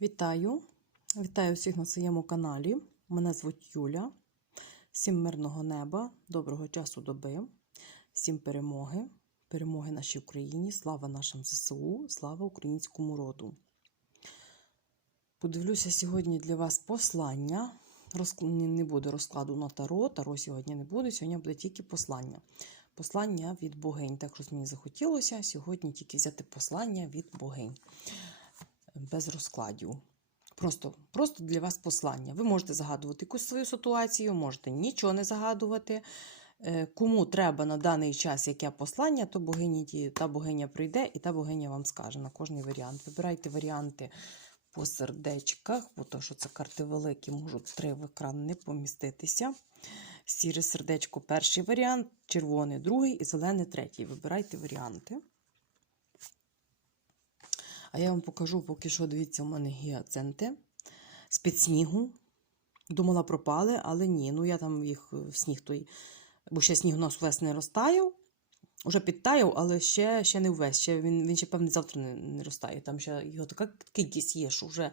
Вітаю! Вітаю всіх на своєму каналі. Мене звуть Юля. Всім мирного неба, доброго часу доби, всім перемоги, перемоги нашій Україні, слава нашим ЗСУ, слава українському роду. Подивлюся сьогодні для вас послання. Розк- Не буде розкладу на Таро, Таро сьогодні не буде, сьогодні буде тільки послання. Послання від богинь. Так що мені захотілося сьогодні тільки взяти послання від богинь без розкладів. Просто, просто для вас послання. Ви можете загадувати якусь свою ситуацію, можете нічого не загадувати. Е, Кому треба на даний час яке послання, то богині та богиня прийде і та богиня вам скаже на кожний варіант. Вибирайте варіанти по сердечках, бо то, що це карти великі, можуть три в екран не поміститися. Сіре сердечко перший варіант, червоний другий і зелений третій. Вибирайте варіанти. А я вам покажу поки що, дивіться, у мене гіаценти з-під снігу. Думала, пропали, але ні. Ну я там їх в сніг той, бо ще сніг у нас увесь не розтаяв. Уже підтаяв, але ще, ще не увесь. Ще він, він ще, певне, завтра не, не розтає. Там ще його така кількість є, що вже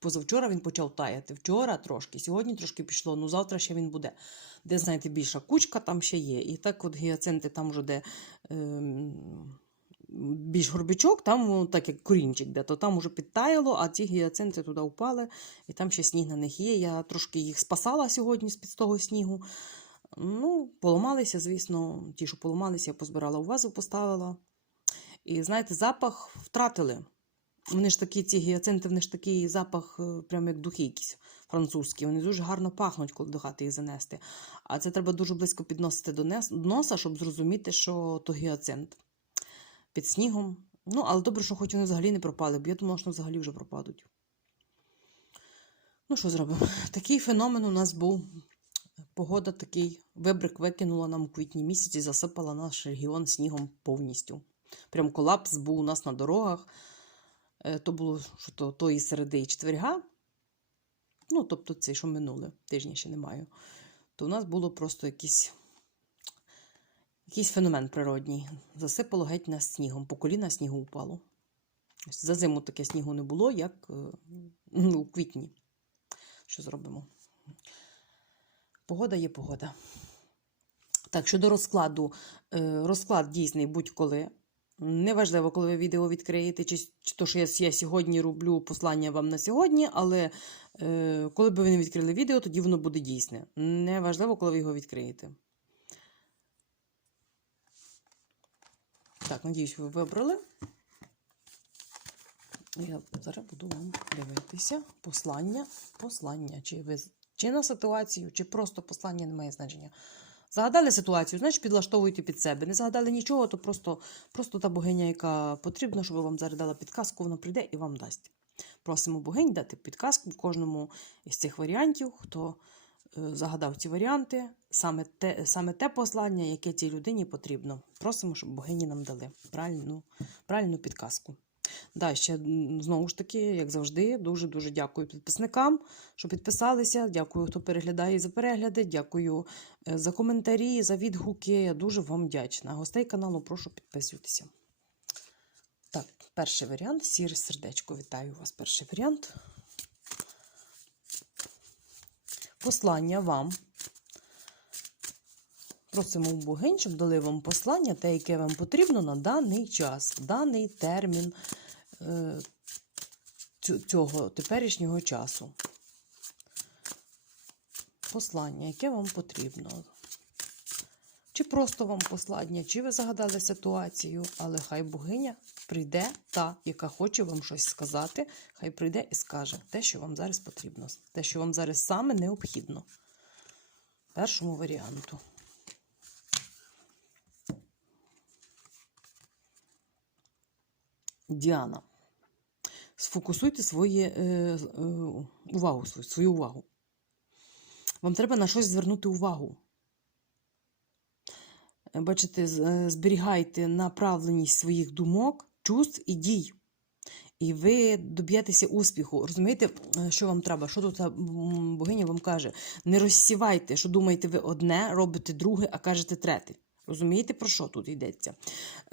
позавчора він почав таяти. Вчора трошки, сьогодні трошки пішло, ну завтра ще він буде. Де, знаєте, більша кучка, там ще є. І так от гіацинти там вже де. Ем більш горбичок, там так як корінчик, де то там уже підтаяло, а ці гіацинти туди впали, і там ще сніг на них є. Я трошки їх спасала сьогодні з під того снігу. Ну, поламалися, звісно, ті, що поламалися, я позбирала у вазу, поставила. І знаєте, запах втратили. Вони ж такі, ці гіацинти, вони ж такий запах, е, прямо як духи якісь французькі. Вони дуже гарно пахнуть, коли до хати їх занести. А це треба дуже близько підносити до носа, щоб зрозуміти, що то гіацинт під снігом. Ну, але добре, що хоч вони взагалі не пропали, бо я думала, що взагалі вже пропадуть. Ну, що зробимо? Такий феномен у нас був. Погода такий вибрик викинула нам у квітні місяці, засипала наш регіон снігом повністю. Прям колапс був у нас на дорогах. Е, То було що то, тої середи і четверга. Ну, тобто це, що минуле, тижня ще немає. То у нас було просто якісь Якийсь феномен природній. Засипало геть нас снігом, по коліна снігу упало. За зиму таке снігу не було, як е, ну, у квітні. Що зробимо? Погода є погода. Так, щодо розкладу, е, розклад дійсний будь-коли. Неважливо, коли ви відео відкриєте, чи, то, що я, я сьогодні роблю послання вам на сьогодні, але е, коли б ви не відкрили відео, тоді воно буде дійсне. Неважливо, коли ви його відкриєте. Так, надіюсь, ви вибрали. Я зараз буду вам дивитися послання, послання. Чи ви чи на ситуацію, чи просто послання не має значення. Загадали ситуацію, значить підлаштовуйте під себе. Не загадали нічого, то просто, просто та богиня, яка потрібна, щоб вам зараз дала підказку, вона прийде і вам дасть. Просимо богинь дати підказку в кожному із цих варіантів, хто загадав ці варіанти, саме те, саме те послання, яке цій людині потрібно. Просимо, щоб богині нам дали правильну, правильну підказку. Да, ще знову ж таки, як завжди, дуже-дуже дякую підписникам, що підписалися. Дякую, хто переглядає за перегляди. Дякую е, за коментарі, за відгуки. Я дуже вам вдячна. Гостей каналу прошу підписуйтеся. Так, перший варіант сіре сердечко. Вітаю вас. Перший варіант. Послання вам. Просимо у богинь, щоб дали вам послання, те, яке вам потрібно на даний час, даний термін е, цього теперішнього часу. Послання, яке вам потрібно. Чи просто вам послання, чи ви загадали ситуацію, але хай богиня прийде та, яка хоче вам щось сказати, хай прийде і скаже те, що вам зараз потрібно, те, що вам зараз саме необхідно. Першому варіанту. Діана. Сфокусуйте своє, е, е, увагу, свою увагу. Вам треба на щось звернути увагу. Е, Бачите, е, зберігайте направленість своїх думок, чувств і дій. І ви доб'єтеся успіху. Розумієте, е, що вам треба? Що тут та, богиня вам каже? Не розсівайте, що думаєте ви одне, робите друге, а кажете третє. Розумієте, про що тут йдеться?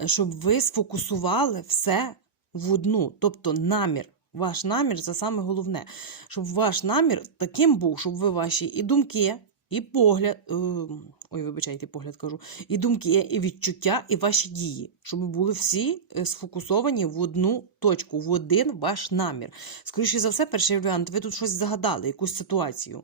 Е, Щоб ви сфокусували все в одну, тобто намір Ваш намір це саме головне. Щоб ваш намір таким був, щоб ви ваші і думки, і погляд. Ой, вибачайте, погляд кажу, і думки, і відчуття, і ваші дії, щоб були всі е, сфокусовані в одну точку, в один ваш намір. Скоріше за все, перший варіант, ви тут щось загадали, якусь ситуацію.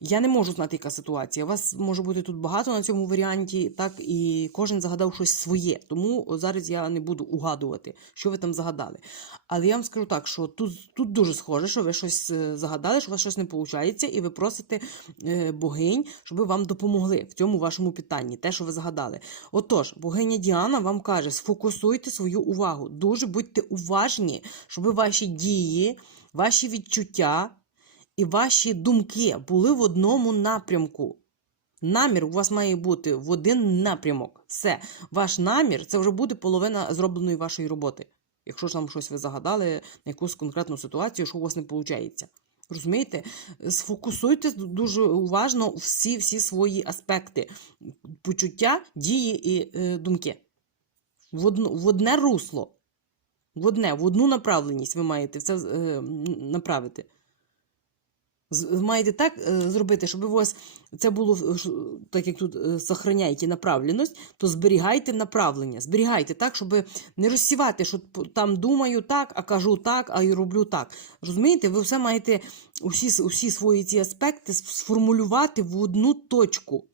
Я не можу знати, яка ситуація. Вас може бути тут багато на цьому варіанті, так і кожен загадав щось своє. Тому зараз я не буду угадувати, що ви там загадали. Але я вам скажу так, що тут, тут дуже схоже, що ви щось е, загадали, що у вас щось не виходить, і ви просите е, богинь, щоб вам допомогли в цьому вашому питанні, те, що ви загадали. Отож, богиня Діана вам каже: сфокусуйте свою увагу, дуже будьте уважні, щоб ваші дії, ваші відчуття і ваші думки були в одному напрямку. Намір у вас має бути в один напрямок. Все, ваш намір це вже буде половина зробленої вашої роботи. Якщо ж там щось ви загадали на якусь конкретну ситуацію, що у вас не виходить. Розумієте? Сфокусуйте дуже уважно всі всі свої аспекти почуття, дії і е, думки. В, одну, в одне русло. В одне, в одну направленість ви маєте це е, направити. Маєте так е, зробити, щоб у вас це було е, так, як тут е, сохраняєте направленість, то зберігайте направлення. Зберігайте так, щоб не розсівати, що там думаю так, а кажу так, а й роблю так. Розумієте, ви все маєте усі, усі свої ці аспекти сформулювати в одну точку.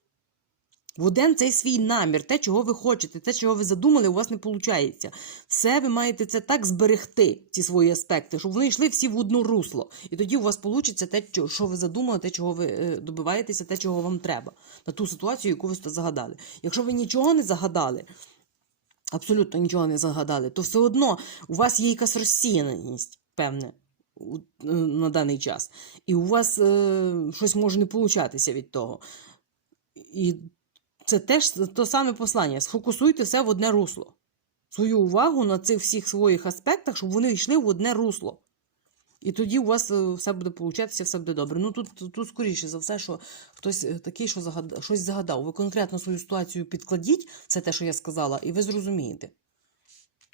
В один цей свій намір, те, чого ви хочете, те, чого ви задумали, у вас не виходить. Все ви маєте це так зберегти, ці свої аспекти, щоб вони йшли всі в одну русло. І тоді у вас вийде те, що ви задумали, те, чого ви е, добиваєтеся, те, чого вам треба, на ту ситуацію, яку ви загадали. Якщо ви нічого не загадали, абсолютно нічого не загадали, то все одно у вас є якась розсіяність, певне. е, На даний час. І у вас е, щось може не получатися від того. І це теж то саме послання. Сфокусуйте все в одне русло. Свою увагу на цих всіх своїх аспектах, щоб вони йшли в одне русло. І тоді у вас е, все буде получатися, все буде добре. Ну тут, тут, скоріше за все, що хтось е, такий, що загадав, щось загадав. Ви конкретно свою ситуацію підкладіть, це те, що я сказала, і ви зрозумієте.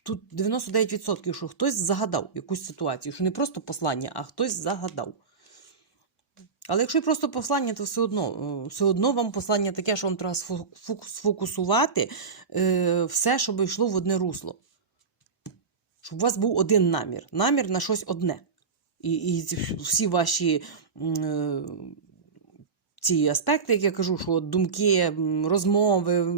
Тут 99%, що хтось загадав якусь ситуацію, що не просто послання, а хтось загадав. Але якщо просто послання, то все одно, е, все одно вам послання таке, що вам треба сфокусувати е, все, щоб йшло в одне русло. Щоб у вас був один намір. Намір на щось одне. І, і всі ваші е, ці аспекти, як я кажу, що думки, розмови,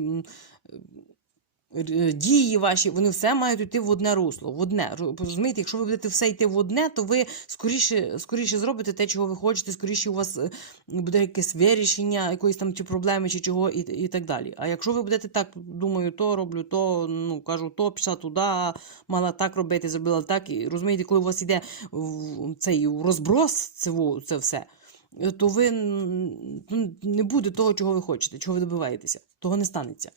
дії ваші, вони все мають йти в одне русло. В одне. Ро- Розумієте, якщо ви будете все йти в одне, то ви скоріше, скоріше зробите те, чого ви хочете, скоріше у вас е, буде якесь вирішення якоїсь там чи проблеми, чи чого, і, і так далі. А якщо ви будете так, думаю, то роблю, то ну кажу, то пішла туди, мала так робити, зробила так. І розумієте, коли у вас йде цей розброс, це, це все. То ви ну, не буде того, чого ви хочете, чого ви добиваєтеся. Того не станеться.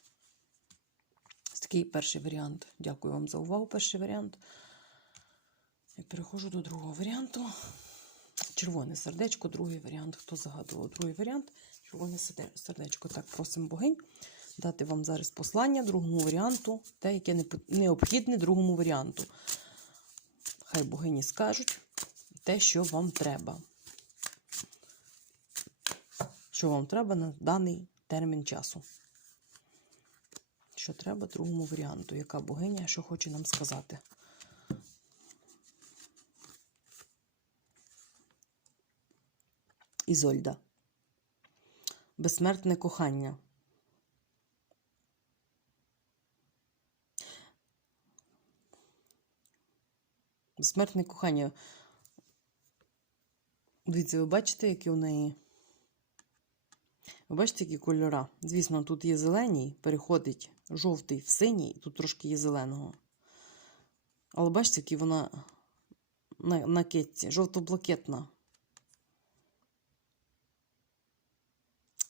Такий перший варіант. Дякую вам за увагу. Перший варіант. Я переходжу до другого варіанту. Червоне сердечко, другий варіант. Хто загадував другий варіант? Червоне сердечко. Так, просимо богинь дати вам зараз послання другому варіанту, те, яке необхідне другому варіанту. Хай богині скажуть те, що вам треба. Що вам треба на даний термін часу. Що треба другому варіанту? Яка богиня, що хоче нам сказати? Ізольда. Безсмертне кохання. Безсмертне кохання. Дивіться, ви бачите, які у неї. Ви бачите, які кольора? Звісно, тут є зелений, переходить жовтий в синій, тут трошки є зеленого. Але бачите, які вона на, на кетці, жовто-блакитна.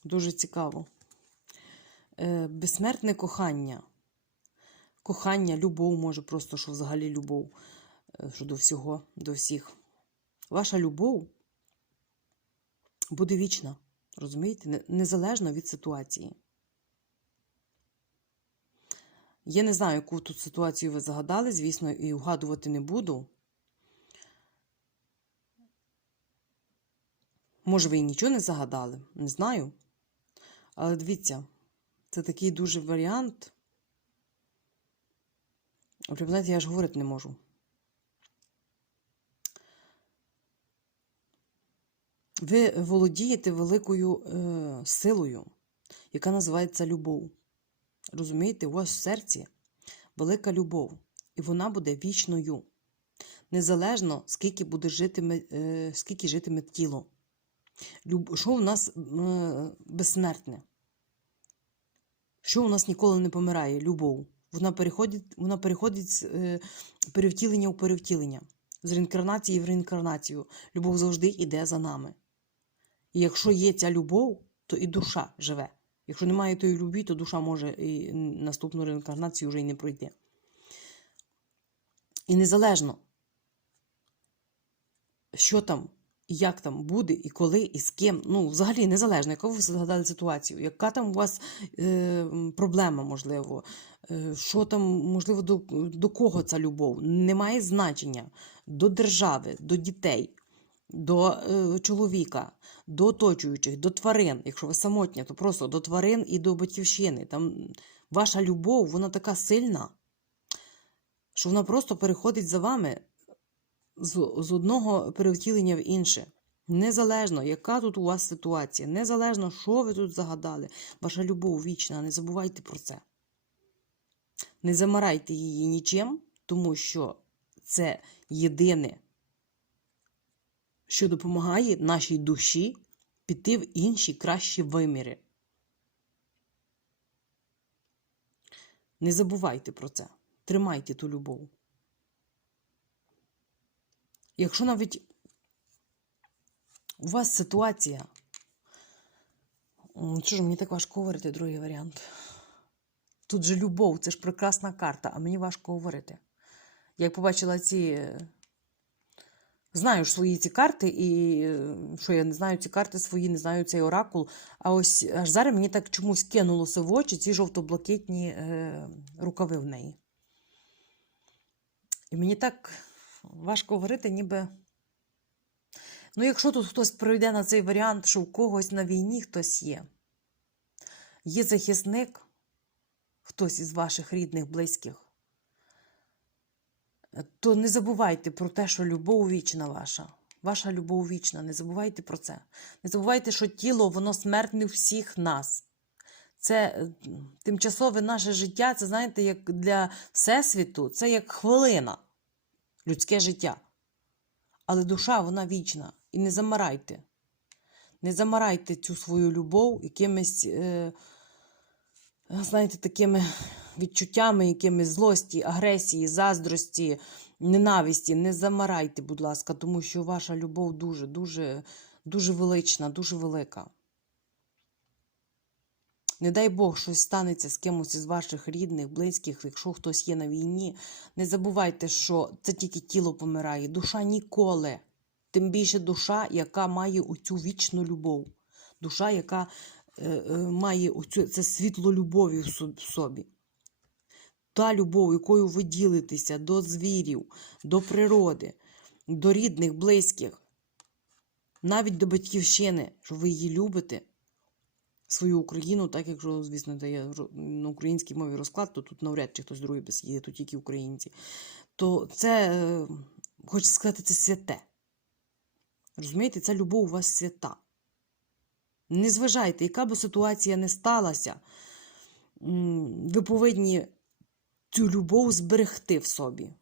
Дуже цікаво. Е, безсмертне кохання. Кохання, любов, може, просто що взагалі любов е, що до всього, до всіх. Ваша любов буде вічна. Розумієте? Незалежно від ситуації. Я не знаю, яку тут ситуацію ви згадали, звісно, і угадувати не буду. Може, ви і нічого не загадали, не знаю. Але дивіться, це такий дуже варіант. Прямо, знаєте, я ж говорити не можу. Ви володієте великою е, силою, яка називається любов. Розумієте, у вас в серці велика любов, і вона буде вічною. Незалежно, скільки буде житиме, е, скільки житиме тіло. Що у нас е, безсмертне? Що у нас ніколи не помирає? Любов. Вона переходить, вона переходить з е, перевтілення у перевтілення, з реінкарнації в реінкарнацію. Любов завжди йде за нами. І якщо є ця любов, то і душа живе. Якщо немає тої любві, то душа може і наступну реінкарнацію вже й не пройде. І незалежно, що там, як там буде, і коли, і з ким. Ну, взагалі незалежно, яку ви згадали ситуацію, яка там у вас е, проблема, можливо, е, що там, можливо, до, до кого ця любов? Не має значення до держави, до дітей, до е, чоловіка, до оточуючих, до тварин. Якщо ви самотня, то просто до тварин і до батьківщини. Там ваша любов, вона така сильна, що вона просто переходить за вами з, одного перевтілення в інше. Незалежно, яка тут у вас ситуація, незалежно, що ви тут загадали, ваша любов вічна, не забувайте про це. Не замарайте її нічим, тому що це єдине, що допомагає нашій душі піти в інші кращі виміри. Не забувайте про це. Тримайте ту любов. Якщо навіть у вас ситуація. Що ж, мені так важко говорити, другий варіант. Тут же любов, це ж прекрасна карта, а мені важко говорити. Як побачила ці. Знаю ж свої ці карти, і е, що я не знаю ці карти свої, не знаю цей оракул. А ось аж зараз мені так чомусь кинулося в очі ці жовто-блакитні е, рукави в неї. І мені так важко говорити, ніби. Ну, якщо тут хтось пройде на цей варіант, що у когось на війні хтось є, є захисник, хтось із ваших рідних, близьких, то не забувайте про те, що любов вічна ваша. Ваша любов вічна, не забувайте про це. Не забувайте, що тіло, воно смертне всіх нас. Це е, тимчасове наше життя, це, знаєте, як для Всесвіту, це як хвилина, людське життя. Але душа, вона вічна. І не замарайте. Не замарайте цю свою любов якимись, е, знаєте, такими відчуттями, якимись злості, агресії, заздрості, ненависті. Не замарайте, будь ласка, тому що ваша любов дуже, дуже, дуже велична, дуже велика. Не дай Бог, щось станеться з кимось із ваших рідних, близьких, якщо хтось є на війні. Не забувайте, що це тільки тіло помирає, душа ніколи. Тим більше душа, яка має оцю вічну любов. Душа, яка е, е, має оцю, це світло любові в собі. Та любов, якою ви ділитеся до звірів, до природи, до рідних, близьких, навіть до батьківщини, що ви її любите, свою Україну, так якщо, звісно, дає на українській мові розклад, то тут навряд чи хтось другий без є, тут тільки українці. То це, е, хочу сказати, це святе. Розумієте, ця любов у вас свята. Не зважайте, яка би ситуація не сталася, ви повинні цю любов зберегти в собі.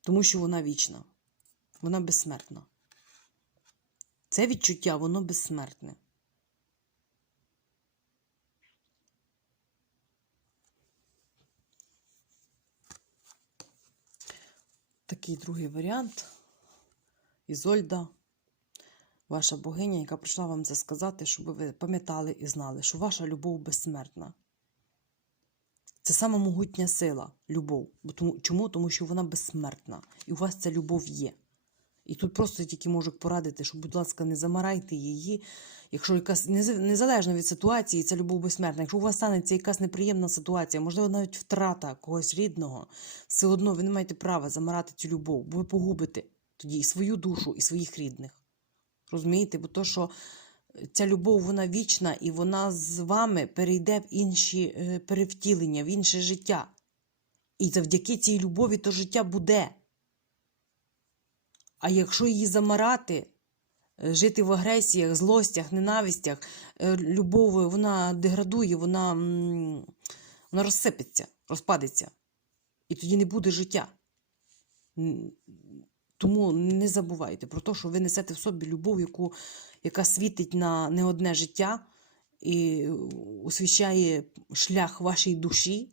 Тому що вона вічна, вона безсмертна. Це відчуття, воно безсмертне. Такий другий варіант. Ізольда, ваша богиня, яка прийшла вам це сказати, щоб ви пам'ятали і знали, що ваша любов безсмертна. Це сама могутня сила, любов. Бо тому, чому? Тому що вона безсмертна. І у вас ця любов є. І тут просто тільки можу порадити, що, будь ласка, не замарайте її. Якщо якась незалежно від ситуації, ця любов безсмертна. Якщо у вас станеться якась неприємна ситуація, можливо, навіть втрата когось рідного, все одно ви не маєте права замарати цю любов, бо ви погубите тоді і свою душу, і своїх рідних. Розумієте? Бо то, що ця любов, вона вічна, і вона з вами перейде в інші е, перевтілення, в інше життя. І завдяки цій любові то життя буде. А якщо її замарати, е, жити в агресіях, злостях, ненавистях, е, любов вона деградує, вона, вона розсипеться, розпадеться. І тоді не буде життя. Тому не забувайте про те, що ви несете в собі любов, яку, яка світить на не одне життя і освіщає шлях вашій душі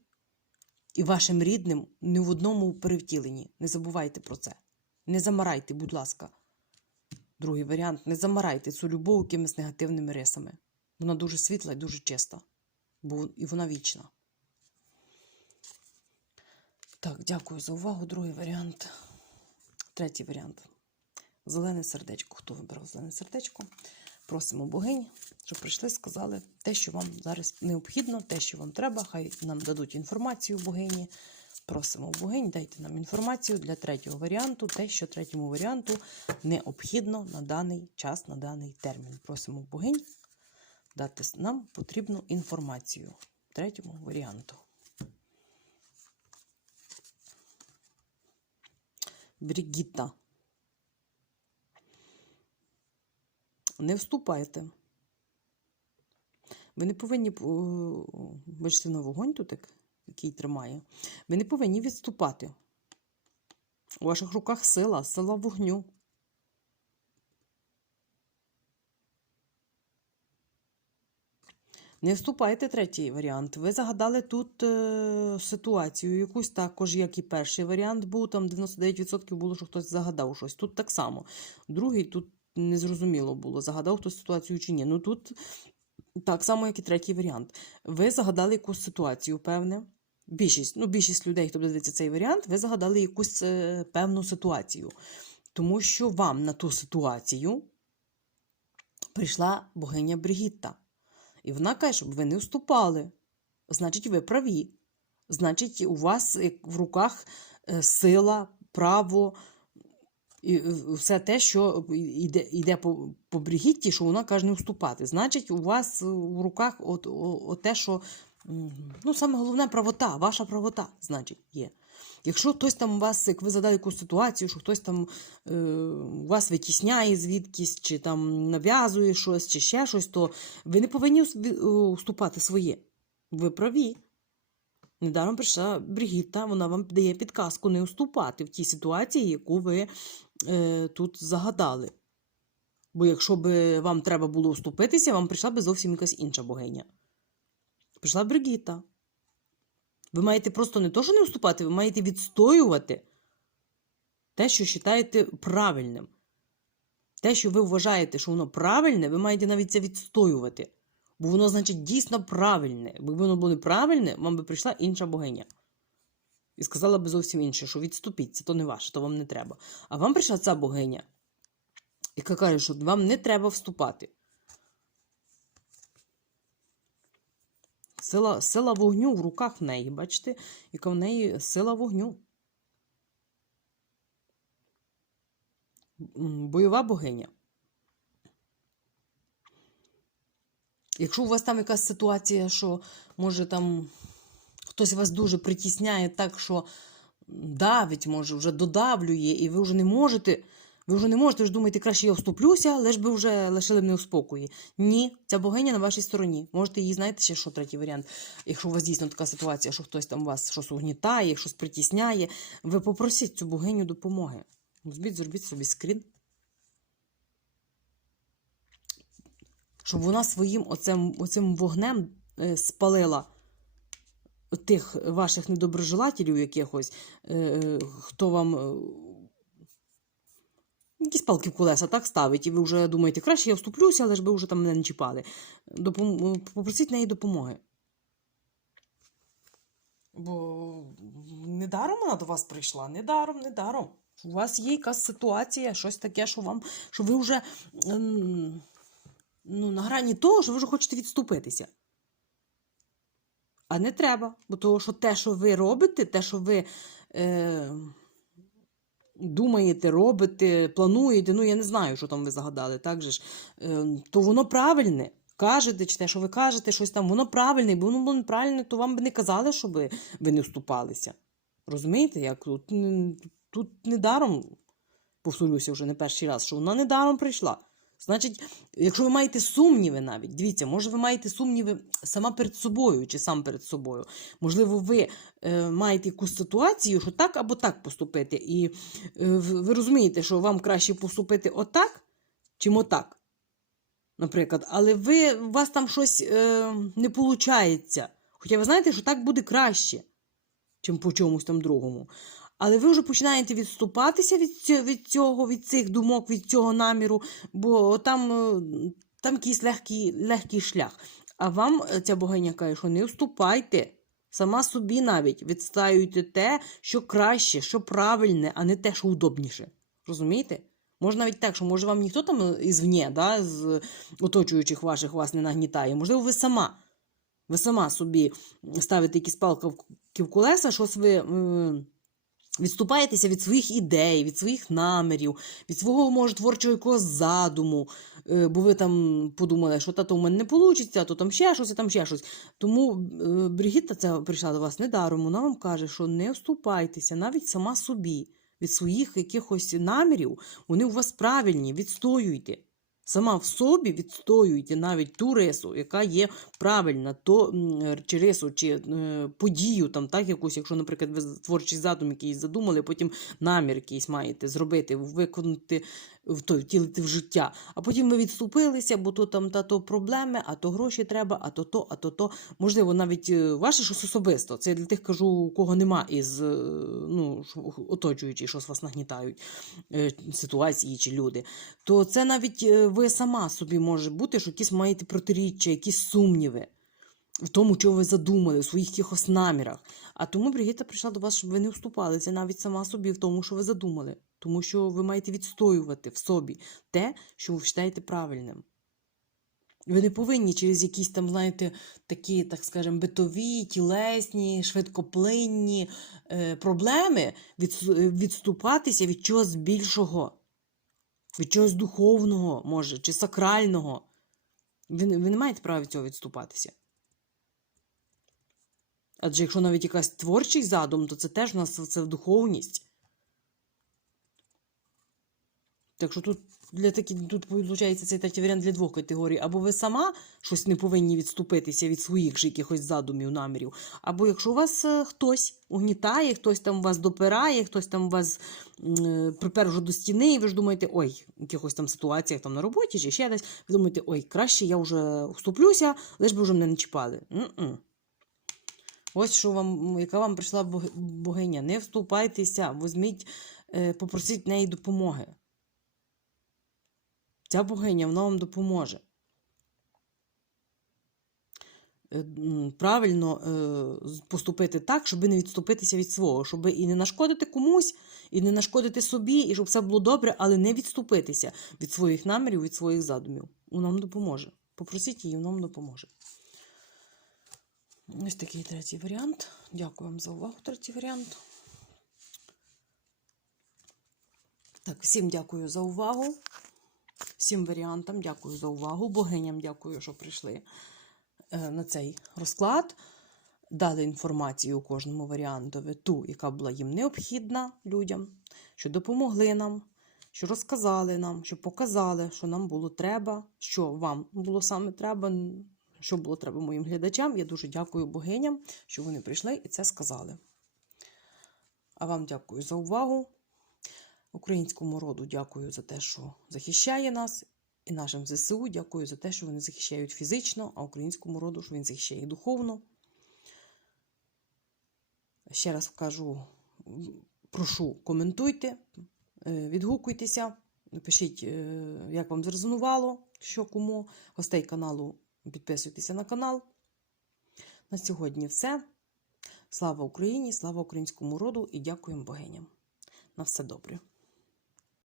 і вашим рідним не в одному перевтіленні. Не забувайте про це. Не замарайте, будь ласка. Другий варіант не замарайте цю любов якимись негативними рисами. Вона дуже світла і дуже чиста, бо і вона вічна. Так, дякую за увагу. Другий варіант. Третій варіант. Зелене сердечко. Хто вибрав зелене сердечко? Просимо богинь, щоб прийшли, сказали те, що вам зараз необхідно, те, що вам треба. Хай нам дадуть інформацію богині. Просимо богинь, дайте нам інформацію для третього варіанту, те, що третьому варіанту необхідно на даний час, на даний термін. Просимо богинь дати нам потрібну інформацію третьому варіанту. Бригітта. Не вступайте. Ви не повинні, бачите, на вогонь тут, який тримає. Ви не повинні відступати. У ваших руках сила, сила вогню. Не вступайте третій варіант. Ви загадали тут е, ситуацію якусь також, як і перший варіант був. Там 99% було, що хтось загадав щось. Тут так само. Другий тут незрозуміло було, загадав хтось ситуацію чи ні. Ну тут так само, як і третій варіант. Ви загадали якусь ситуацію, певне. Більшість, ну, більшість людей, хто буде дивитися цей варіант, ви загадали якусь е, певну ситуацію. Тому що вам на ту ситуацію прийшла богиня Бригітта. І вона каже, щоб ви не вступали. Значить, ви праві. Значить, у вас в руках е, сила, право, і е, все те, що йде, йде по, по Бригітті, що вона каже не вступати. Значить, у вас в руках от, о- от те, що ну, саме головне правота, ваша правота, значить, є. Якщо хтось там у вас, як ви задали якусь ситуацію, що хтось там е, вас витісняє звідкись, чи там нав'язує щось, чи ще щось, то ви не повинні е, уступати своє. Ви праві. Недаром прийшла Бригітта, вона вам дає підказку не уступати в тій ситуації, яку ви е, тут загадали. Бо якщо б вам треба було уступитися, вам прийшла б зовсім якась інша богиня. Прийшла Бригітта. Ви маєте просто не то, що не вступати, ви маєте відстоювати те, що вважаєте правильним. Те, що ви вважаєте, що воно правильне, ви маєте навіть це відстоювати. Бо воно, значить, дійсно правильне. Бо воно було неправильне, вам би прийшла інша богиня. І сказала би зовсім інше, що відступіть, це то не ваше, то вам не треба. А вам прийшла ця богиня, яка каже, що вам не треба вступати. Сила, сила вогню в руках в неї, бачите, яка в неї сила вогню. Бойова богиня. Якщо у вас там якась ситуація, що може там хтось вас дуже притісняє так, що давить, може, вже додавлює, і ви вже не можете. Ви вже не можете, ж думаєте, краще я вступлюся, ж би вже лишили мене у спокої. Ні, ця богиня на вашій стороні. Можете її, знаєте, ще що третій варіант. Якщо у вас дійсно така ситуація, що хтось там вас щось угнітає, щось притісняє, ви попросіть цю богиню допомоги. Зробіть, зробіть собі скрін. Щоб вона своїм оцим, оцим вогнем е, спалила тих ваших недоброжелателів якихось, е, е, хто вам якісь палки в колеса так ставить, і ви вже думаєте, краще я вступлюся, але ж ви вже там мене не чіпали. Допом... Попросіть неї допомоги. Бо недаром вона до вас прийшла, недаром, недаром. У вас є якась ситуація, щось таке, що вам, що ви вже ем, ну, на грані того, що ви вже хочете відступитися. А не треба, бо того, що те, що ви робите, те, що ви е, думаєте, робите, плануєте, ну я не знаю, що там ви загадали, так же ж, е, то воно правильне. Кажете, чи те, що ви кажете, щось там, воно правильне, бо воно було неправильне, то вам би не казали, щоб ви не вступалися. Розумієте, як тут, тут недаром, повторюся вже не перший раз, що вона недаром прийшла. Значить, якщо ви маєте сумніви навіть, дивіться, може, ви маєте сумніви сама перед собою чи сам перед собою. Можливо, ви е, маєте якусь ситуацію, що так або так поступити. І е, ви розумієте, що вам краще поступити отак, чим отак. Наприклад, але ви, у вас там щось е, не виходить. Хоча ви знаєте, що так буде краще, чим по чомусь там другому. Але ви вже починаєте відступатися від цього, від цих думок, від цього наміру, бо там, е, там якийсь легкий, легкий шлях. А вам е, ця богиня каже, що не вступайте. Сама собі навіть відстаюйте те, що краще, що правильне, а не те, що удобніше. Розумієте? Може навіть так, що може вам ніхто там ізвні, да, з оточуючих ваших вас не нагнітає. Можливо, ви сама. Ви сама собі ставите якісь палки в колеса, щось ви. Відступаєтеся від своїх ідей, від своїх намірів, від свого, може, творчого якогось задуму, е, бо ви там подумали, що тато у мене не вийде, а то там ще щось, а там ще щось. Тому е, Бригітта ця прийшла до вас недаром. Вона вам каже, що не вступайтеся навіть сама собі від своїх якихось намірів. Вони у вас правильні, відстоюйте. Сама в собі відстоюєте навіть ту рису, яка є правильна, то чи рису, чи е, подію, там, так, якусь, якщо, наприклад, ви творчий задум якийсь задумали, потім намір якийсь маєте зробити, виконати, втілити в життя. А потім ви відступилися, бо то там та то проблеми, а то гроші треба, а то то, а то то. Можливо, навіть е, ваше щось особисто. Це я для тих кажу, у кого нема із е, ну, що- оточуючі, що вас нагнітають е, ситуації чи люди то це навіть ви сама собі може бути, що якісь маєте протиріччя, якісь сумніви в тому, чого ви задумали, у своїх якихось намірах. А тому Бригіта прийшла до вас, щоб ви не вступалися навіть сама собі в тому, що ви задумали. Тому що ви маєте відстоювати в собі те, що ви вважаєте правильним. Ви не повинні через якісь там, знаєте, такі, так скажемо, битові, тілесні, швидкоплинні е, проблеми відступатися від чогось більшого від чогось духовного, може, чи сакрального. Ви, ви не маєте права від цього відступатися. Адже якщо навіть якась творчий задум, то це теж у нас це духовність. Так що тут для такі, тут виходить цей третій варіант для двох категорій. Або ви сама щось не повинні відступитися від своїх же якихось задумів, намірів. Або якщо вас е, хтось угнітає, хтось там вас допирає, хтось там вас е, припер вже до стіни, і ви ж думаєте, ой, в якихось там ситуаціях там на роботі чи ще десь, ви думаєте, ой, краще я вже вступлюся, лиш би вже мене не чіпали. М-м. Ось що вам, яка вам прийшла богиня. Не вступайтеся, візьміть, е, попросіть неї допомоги. Ця богиня вона вам допоможе. Е, Правильно е, поступити так, щоб не відступитися від свого, щоб і не нашкодити комусь, і не нашкодити собі, і щоб все було добре, але не відступитися від своїх намірів, від своїх задумів. Вона вам допоможе. Попросіть її, вона вам допоможе. Ось такий третій варіант. Дякую вам за увагу, третій варіант. Так, всім дякую за увагу. Всім варіантам дякую за увагу. Богиням дякую, що прийшли е, на цей розклад. Дали інформацію кожному варіантові, ту, яка була їм необхідна людям, що допомогли нам, що розказали нам, що показали, що нам було треба, що вам було саме треба, що було треба моїм глядачам. Я дуже дякую богиням, що вони прийшли і це сказали. А вам дякую за увагу. Українському роду дякую за те, що захищає нас, і нашим ЗСУ дякую за те, що вони захищають фізично, а українському роду, що він захищає духовно. Ще раз кажу, прошу, коментуйте, е, відгукуйтеся, напишіть, е, як вам зрезонувало, що кому. Гостей каналу підписуйтеся на канал. На сьогодні все. Слава Україні, слава українському роду і дякуємо богиням. На все добре.